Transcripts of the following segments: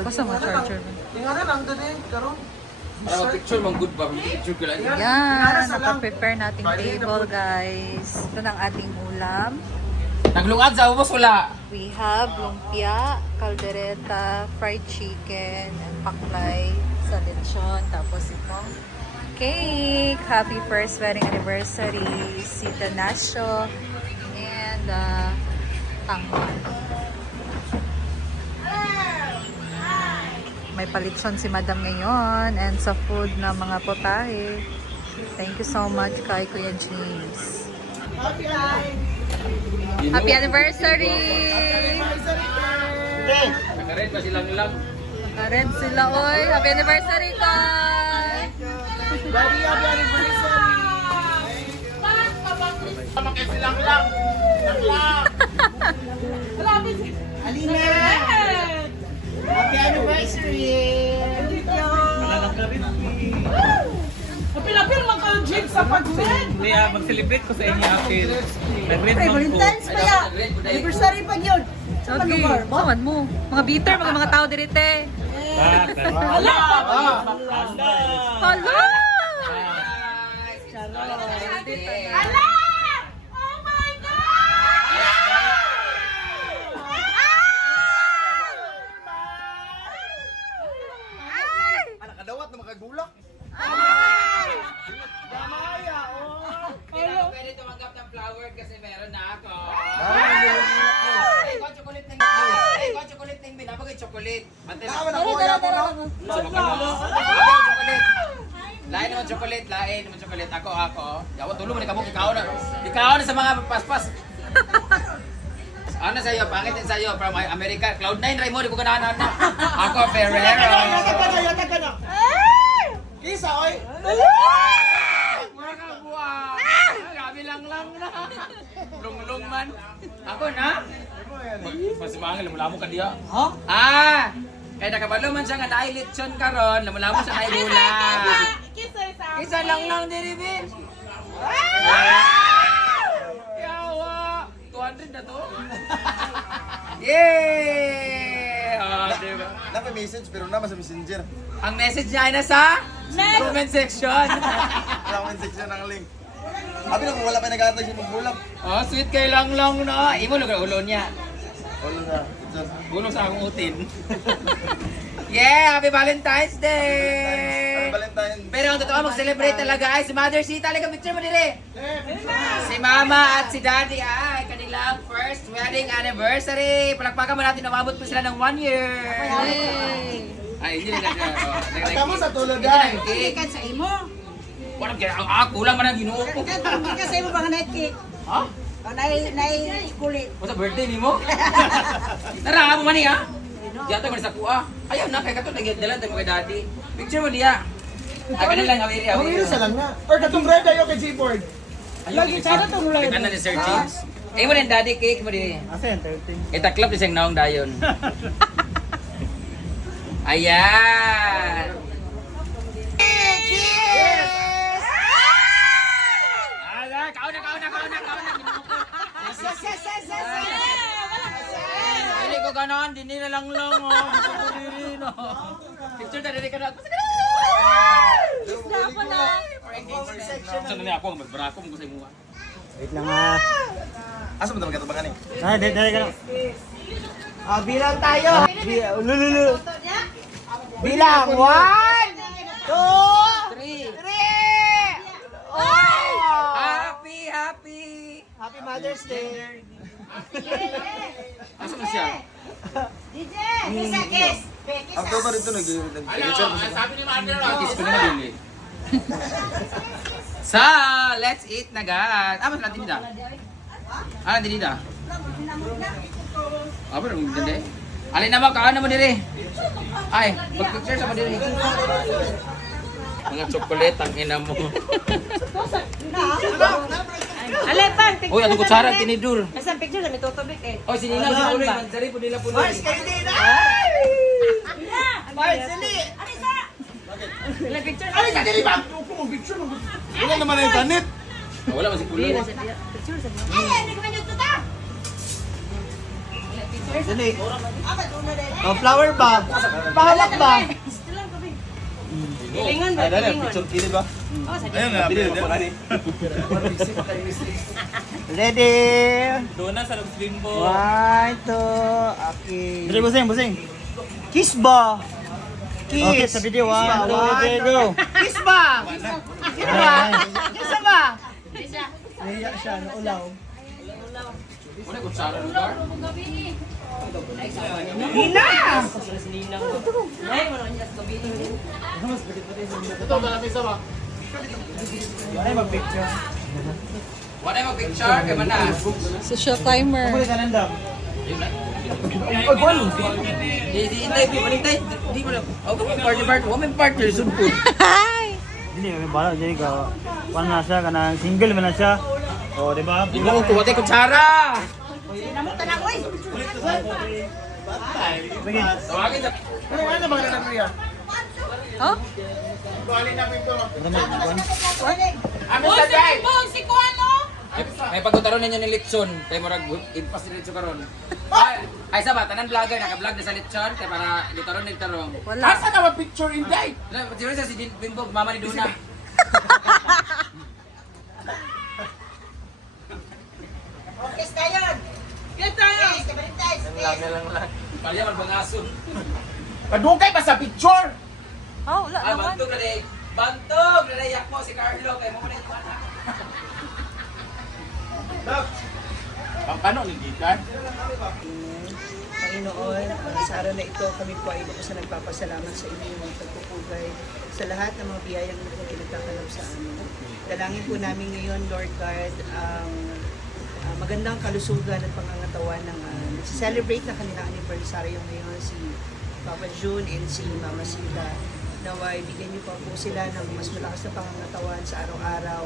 Basta mo charger mo. Tingnan lang doon eh, karon. Para mag-picture, mag-good ba? Picture ko lang. Yan, nakaprepare nating table guys. Ito ng ating ulam. Naglungad sa ubos wala. We have lumpia, caldereta, fried chicken, and paklay sa lechon. Tapos itong cake. Happy first wedding anniversary, Sita Nasyo, and tangwan. May palitson si Madam ngayon and sa food na mga potahe. Thank you so much kay Kuya James. Happy anniversary! Nakared pa silang lang. Naka-red sila, oy. Happy anniversary, Koy! Daddy, happy anniversary! Mamakit silang lang! Alina! Happy anniversary! Apil-apil man kayo, James, sa pag-red. Hindi, mag-celebrate ko sa inyo, Apil. Nag-red Ay, man ko. Valentine's pa ya. Anniversary pa yun. Sa Okay, lugar? saman mo. Mga bitter, mga tao dirite. Hala! Hala! Hala! Oh my God! Anak kadawat na makagulak. Pwede tumanggap ng flower kasi meron na ako. Ay, Ikaw chocolate ng ikaw chocolate ng binabagay chocolate. Mante na. Tara, tara. Sa chocolate. Lain naman chocolate, lain naman chocolate. Ako. Yawa tulo man ikaw ikaw na sa mga paspas. Ano sa iyo? Pangit din sa iyo from America. Cloud9 Raymond, di ko ganahan na. Ako Ferrero. Yata ka na! Isa, oy! Mga kabuang. Grabe lang na. Lung man. Ako na? Mas mga lamulamo ka diya. Ha? Kaya nakabalo man siya nga nailitsyon karon, lamulamo siya naibula. Isa lang diri bin. Yawa. 200 na to. Yay! Diba? Napa-message pero naman sa messenger. Ang message niya ay nasa comment section. Comment section ng link. Abi na kung wala pa nag-aantay siya magbulak. Oh, sweet kay lang na. Imo lugar ulo niya. Wala na. Gulong sa akong utin. Yeah! Happy Valentine's Happy Day! Valentine. Pero ang totoo mag-celebrate talaga ay si Mother C. Talaga picture mo dire. Si Mama at si Daddy ay kanilang first wedding anniversary. Palakpakan mo natin, umabot po sila ng 1 year. Yay! Ay, hindi na At mo sa tulad ay. ay. Ikan sa imo. Walang kaya ang kulang man ang ginoo ko. Ikan sa imo ba nga night cake? Ha? O nai kulit. What's birthday ni mo? Tara, mo man ha? Diyan tayo sa kuha. Ayaw na, kaya kato nagdala tayo kay Daddy. Picture mo diya. Ganun lang, awiri. Ang isa lang na. Or katong red ayo kay G-board. Lagi sana itong red. Kita na ni Sir James. Eh mo rin Daddy cake mo din. Asen, 13. Itaklap isang naong dayon. Ayan. Ala, kauna. Hindi ko ganon, hindi na lang oh. Picture na rin ka na. Ako na. Saan na ako, magbarako mo sa imuha. Wait lang ah. Asa mo naman katabangan eh? Ah, dali ka lang. Bilang tayo. Lululu. Bilang 1, 2, 3. 3. Happy. Happy Mother's Day. Asa mo siya? DJ, kiss. Ang toto rito nag-picture mo siya. Sabi ni Mother, kiss ko na din eh. So, let's eat na guys. Mas natin dito. Natin dito. Apa dong gede? Alin nama kawan nama diri. Ay, picture sama diri. Mga chocolate ang ina mo. Alepan, picture. Uy, ang kutsara tinidul. Nasa picture na may tutubig eh. Oh, sini lang si Uloy, manjari po nila po. Mars, kayo din na! Mars, sili! Ilang picture? Ay, kadili ba? Huwag mo picture mo. Wala naman na yung tanit. Wala man si Uloy. Picture sa mga. Ay, hindi ko man yung tuta. Sili. Oh, flower ba? Pahalak ba? Gilingon ba? Ay, dali, Gilingon. picture kini ba? Oh, sa Ayun na, Dili, pwede. Ready? Doon na sa Luxlim po. 1, 2, okay. Dali, busing. Kiss ba? Kiss. Okay, sa video. 1, 2, 3, go. Kiss ba? Kiss ba? Kiss ba? Nahiya siya, naulaw. Una kutsara lugar. Hina! Ay, mag-picture. Wala yung picture kay mana. Social timer. Kumuli ka nandam. Di panintay. Di mo na. Ako partner. Wa may partner sudpo. Hi! Dili, may bala. Dili ka. Paano na siya? Kanang single man na siya. Oh, di ba? Di mo ko kutsara. Namutan ako eh. Sige. Tawagin sa Oh? Amin sa guys. May pagtutaron ninyo ni Litson. Kaya marag impas ni Litson karon. Ay sa ba tanan vlogger naka-vlog na sa Litson kaya para dutaron ni tarong. Wala. Asa na picture in day? Na picture sa si Bimbog mama ni Duna. Kiss tayo. Kiss tayo. Kiss, kabalintay. Palya man bangason. Kadugay pa sa picture. Oh, wala Ah, naman. bantog na day. Bantog na day ako si Carlo kay mo na yung anak. Paano ni Gikan? Panginoon, sa araw na ito, kami po ay lubos na nagpapasalamat sa inyo mga pagpupugay sa lahat ng mga biyayang ito ay nagkakalap sa amin. Dalangin po namin ngayon, Lord God, ang magandang kalusugan at pangangatawan ng celebrate na kanilang anniversary ngayon si Papa June and si Mama Sila. Naway, bigyan niyo pa po sila ng mas malakas na pangangatawan sa araw-araw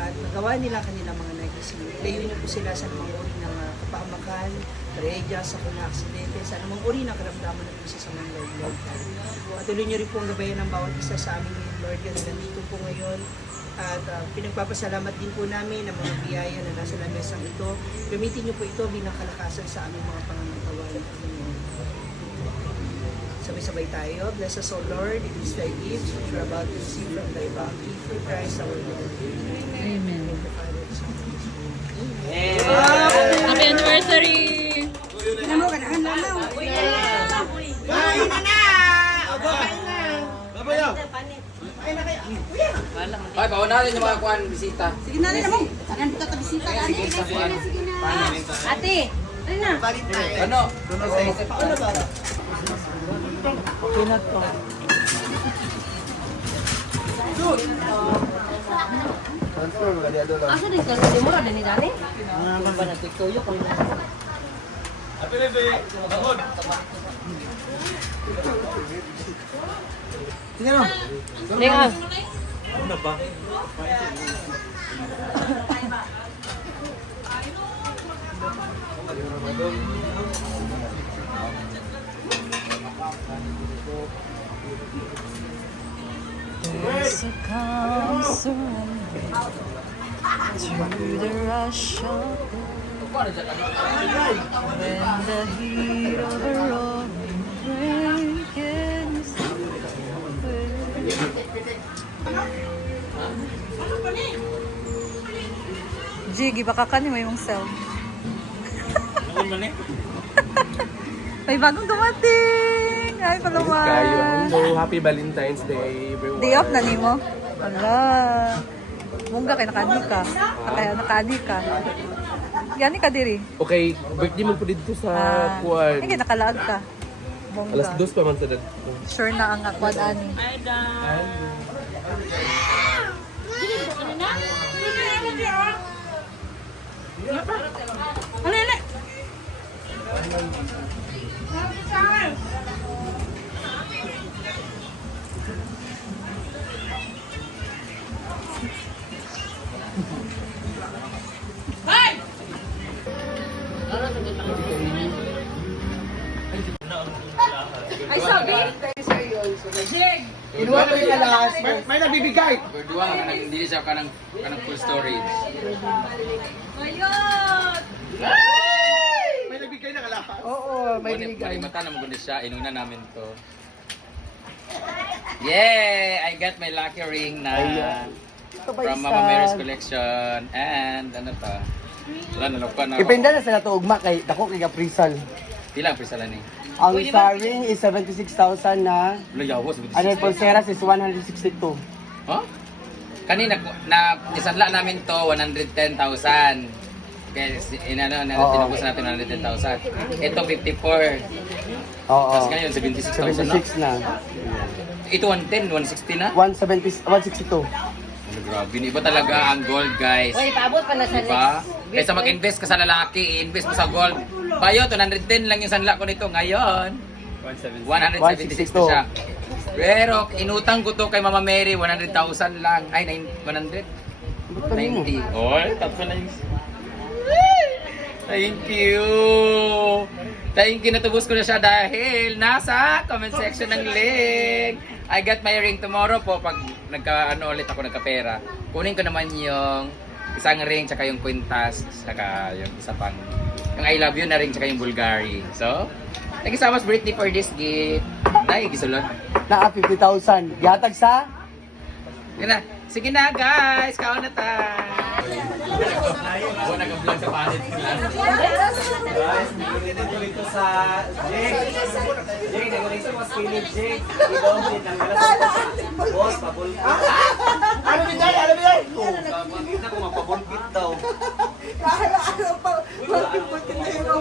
at magawa nila kanilang mga naisin. Ilayo niyo po sila sa namang uri ng kapahamakan, tragedya, sa mga aksidente, sa namang uri ng karamdaman ng isa sa mga Lord. Patuloy niyo rin po ang gabayan ng bawat isa sa amin ngayon, Lord, na nandito po ngayon. At pinagpapasalamat din po namin ang mga biyaya na nasa lamesang ito. Gamitin niyo po ito bilang kalakasan sa aming mga pangangatawan. Sabay-sabay tayo. Bless us, O Lord. It is thy gift which we are about to receive from thy bounty through Christ our Lord. Amen. Eh. Happy anniversary! Ay, bawa natin yung mga kuan bisita. Sige na rin mo. Tanan dito ta bisita. Ate. Ano na? Ano? Asa din ka di mo ra din ni Dani? Ang ba na TikTok ko na. Happy birthday. Bangod. Tingnan mo. Tingnan. Ano ba? There's a calm surrender to the rush of when the heat of a roaring breakers Jiggy, baka ka ni may mong cell. May bagong dumating! Ay, palawan! Hello, happy Valentine's Day, everyone. Day off na ni mo? Wala. Mungga kay nakadi ka. Kaya nakadi ka. Gani ka diri. Okay, birthday mo po dito sa Kuan. Hindi nakalaag ka. Mungga. Alas 2 pa man sa dad. Sure na ang Kuan ani. Ay sabi. Inuwa ko yung alas. May nagbibigay. Berdua nga kanang dili siya kanang full storage. Ayun. May nagbigay ng alas. Oo, may May binigay. mata na maganda siya. Inuna namin to. Yay! I got my lucky ring na. Ito ba From Mama Mary's collection. And ano pa? Wala, nalokpan na ako. Ipinda na sa nato ugma kay dako kay Kaprisal. Pila ang presala ni? Ang sa ring is 76,000 na. Wala, yawas. Ano yung pulseras is 162. Huh? Kanina, isanla namin to 110,000. Kaya inano, Oo. tinapos natin 110,000. Ito 54. Oo. Tapos ngayon 76,000 na. 76 na. Ito 110, 160 na. 162. Ano, grabe. Iba talaga ang gold, guys. Uy, paabot pa na sa Diba? Kaysa mag-invest ka sa lalaki, i-invest mo sa gold. Bayo, 210 lang yung sanla ko nito. Ngayon, 176 na siya. Pero inutang ko to kay Mama Mary, 100,000 lang. Ay, 100? 90. Oh, tapos na yung... Thank you! Thank you, natubos ko na siya dahil nasa comment section ng link. I got my ring tomorrow po pag ulit ako nagkapera. Kunin ko naman yung isang ring tsaka yung kwintas tsaka yung isa pang yung I love you na ring tsaka yung Bulgari. So, thank you so much birthday for this gift. Nay, gisulot. Na 50,000. Yatag sa? Sige na. Sige na guys, kaon na tayo. Ako nag-vlog sa palit sila. Guys, dito sa Jake. Jake, nag-ulit sa mas kilig, Jake. Idong din ang boss, pabulkit. Ano binay? Ano binay? Kita ko mapabulkit daw. Ano pa? Bakit mo tiniro?